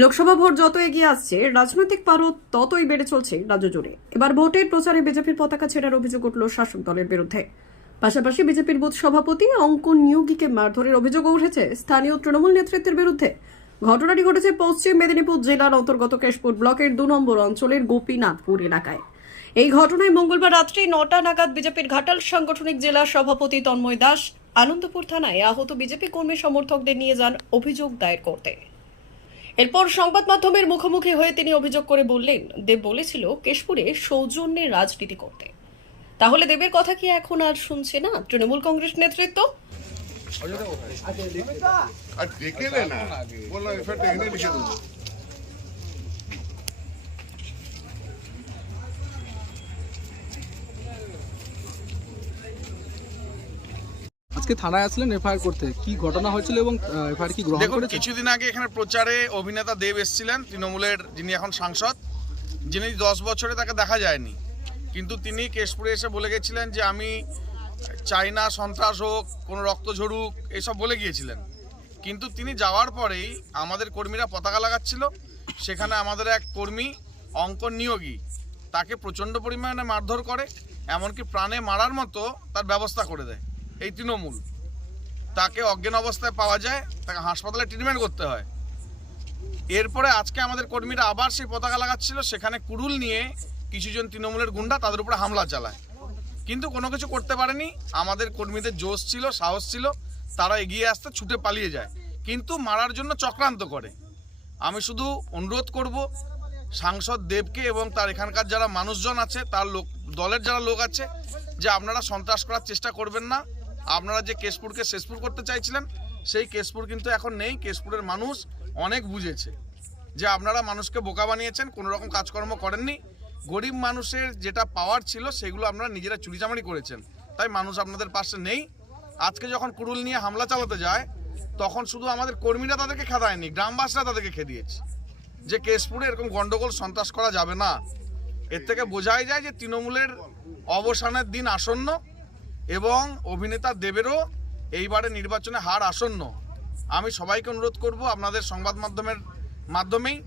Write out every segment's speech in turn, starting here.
Lok Sabha vote যত এগিয়ে আসছে রাজনৈতিক পারদ ততই বেড়ে চলছে রাজ্য জুড়ে। এবার ভোটের প্রচারে বিজেপির পতাকা ছেঁড়ার অভিযোগ উঠল শাসক দলের বিরুদ্ধে। পাশাপাশি বিজেপির বুথ সভাপতি অঙ্কন নিয়োগীকে মারধরের অভিযোগ উঠেছে স্থানীয় তৃণমূল নেতৃত্বের বিরুদ্ধে। ঘটনাটি ঘটেছে পশ্চিম মেদিনীপুর জেলার অন্তর্গত কেশপুর ব্লকের 2 নম্বর অঞ্চলের গোপীনাথপুর এলাকায়। এই ঘটনায় মঙ্গলবার রাত্রি 9টা নাগাদ বিজেপির ঘাটাল সাংগঠনিক জেলা সভাপতি তন্ময় দাস আনন্দপুর থানায় আহত বিজেপি কর্মী সমর্থকদের নিয়ে যান অভিযোগ দায়ের করতে। এরপর সংবাদ মাধ্যমের মুখোমুখি হয়ে তিনি অভিযোগ করে বললেন, দেব বলেছিল কেশপুরে সৌজন্যের রাজনীতি করতে। তাহলে দেবের কথা কি এখন আর শুনছে না তৃণমূল কংগ্রেস নেতৃত্ব? আজকে থানায় আসলেন এফআইআর করতে, কি ঘটনা হয়েছিল এবং এফআইআর কি গ্রহণ দেখুন, করেছে? কিছুদিন আগে এখানে প্রচারে অভিনেতা দেব এসেছিলেন, তৃণমূলের, যিনি এখন সাংসদ, যিনি 10 বছরে তাকে দেখা যায়নি, কিন্তু তিনি কেশপুরে এসে বলে গেছিলেন যে আমি চাই না সন্ত্রাস হোক, কোনো রক্ত ঝরুক, এসব বলে গিয়েছিলেন। কিন্তু তিনি যাওয়ার পরেই আমাদের কর্মীরা পতাকা লাগাচ্ছিল, সেখানে আমাদের এক কর্মী অঙ্কন নিয়োগী তাকে প্রচণ্ড পরিমাণে মারধর করে, এমনকি প্রাণে মারার মতো তার ব্যবস্থা করে দেয়। এই তৃণমূল, তাকে অজ্ঞান অবস্থায় পাওয়া যায়, তাকে হাসপাতালে ট্রিটমেন্ট করতে হয়। এরপরে আজকে আমাদের কর্মীরা আবার সেই পতাকা লাগাচ্ছিল, সেখানে কুড়ুল নিয়ে কিছুজন তৃণমূলের গুন্ডা তাদের উপরে হামলা চালায়, কিন্তু কোনো কিছু করতে পারেনি। আমাদের কর্মীদের জোশ ছিল, সাহস ছিল, তারা এগিয়ে আসতে ছুটে পালিয়ে যায়, কিন্তু মারার জন্য চক্রান্ত করে। আমি শুধু অনুরোধ করব সাংসদ দেবকে এবং তার এখানকার যারা মানুষজন আছে, তার দলের যারা লোক আছে, যে আপনারা সন্ত্রাস করার চেষ্টা করবেন না। আপনারা যে কেশপুরকে শেষপুর করতে চাইছিলেন, সেই কেশপুর কিন্তু এখন নেই। কেশপুরের মানুষ অনেক বুঝেছে যে আপনারা মানুষকে বোকা বানিয়েছেন, কোনো রকম কাজকর্ম করেননি। গরিব মানুষের যেটা পাওয়ার ছিল সেগুলো আপনারা নিজেরা চুরিচামারি করেছেন, তাই মানুষ আপনাদের পাশে নেই। আজকে যখন কুড়ুল নিয়ে হামলা চালাতে যায়, তখন শুধু আমাদের কর্মীরা তাদেরকে খেদায়নি, গ্রামবাসীরা তাদেরকে খেদিয়েছে যে কেশপুরে এরকম গন্ডগোল সন্ত্রাস করা যাবে না। এর থেকে বোঝাই যায় যে তৃণমূলের অবসানের দিন আসন্ন এবং অভিনেতা দেবেরও এইবারে নির্বাচনে হার আসন্ন। আমি সবাইকে অনুরোধ করব আপনাদের সংবাদ মাধ্যমের মাধ্যমেই,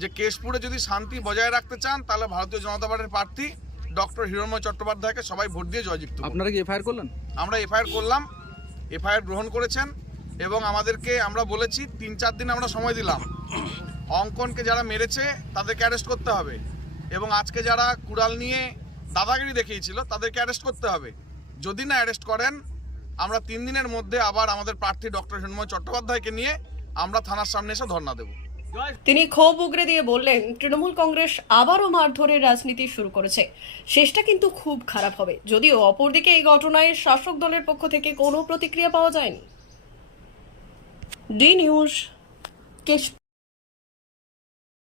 যে কেশপুরে যদি শান্তি বজায় রাখতে চান, তাহলে ভারতীয় জনতা পার্টির প্রার্থী ডক্টর হিরণময় চট্টোপাধ্যায়কে সবাই ভোট দিয়ে জয়যুক্ত করুন। আপনারা কি এফআইআর করলেন? আমরা এফআইআর করলাম, এফআইআর গ্রহণ করেছেন এবং আমাদেরকে আমরা বলেছি 3-4 দিন আমরা সময় দিলাম। অঙ্কনকে যারা মেরেছে তাদেরকে অ্যারেস্ট করতে হবে এবং আজকে যারা কুড়াল নিয়ে দাদাগিরি দেখিয়েছিল তাদেরকে অ্যারেস্ট করতে হবে। যদি না অ্যারেস্ট করেন, আমরা 3 দিনের মধ্যে আবার আমাদের প্রার্থী ডক্টর হিরণময় চট্টোপাধ্যায়কে নিয়ে আমরা থানার সামনে এসে ধর্ণা দেব। তিনি ক্ষোভ উগরে দিয়ে বললেন, তৃণমূল কংগ্রেস আবারও মারধরের রাজনীতি শুরু করেছে, শেষটা কিন্তু খুব খারাপ হবে। যদিও অপরদিকে এই ঘটনায় শাসক দলের পক্ষ থেকে কোনো প্রতিক্রিয়া পাওয়া যায়নি। D news, Keshpur.